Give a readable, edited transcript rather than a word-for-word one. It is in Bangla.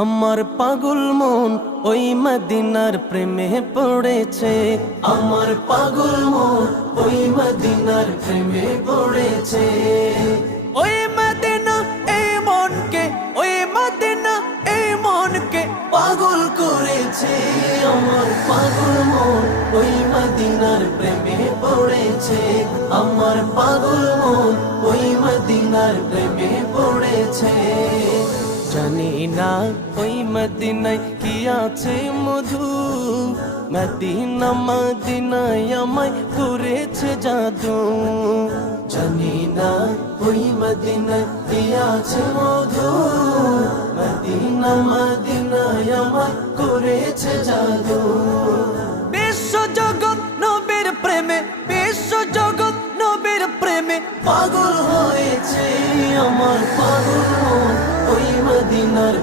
আমার পাগল মন ওই মদিনার প্রেমে পড়েছে। আমার পাগল মন ওই মদিনার প্রেমে পড়েছে। ওই মদিনা এই মনকে, ওই মদিনা এই মনকে পাগল করেছে। আমার পাগল মন ওই মদিনার প্রেমে পড়েছে। আমার পাগল মন ওই মদিনার প্রেমে পড়েছে। জানি না ওই মদিনায় কি আছে মধু, মদিনা মদিনায় আমায় করেছে জাদু। জানি না ওই মদিনায় কি আছে মধু, মদিনা মদিনায় আমায় করেছে জাদু। বিশ্ব জগৎ নবীর প্রেমে, বিশ্ব জগৎ নবীর প্রেমে পাগল হয়েছে। আমার পাগল মন ওই মদিনার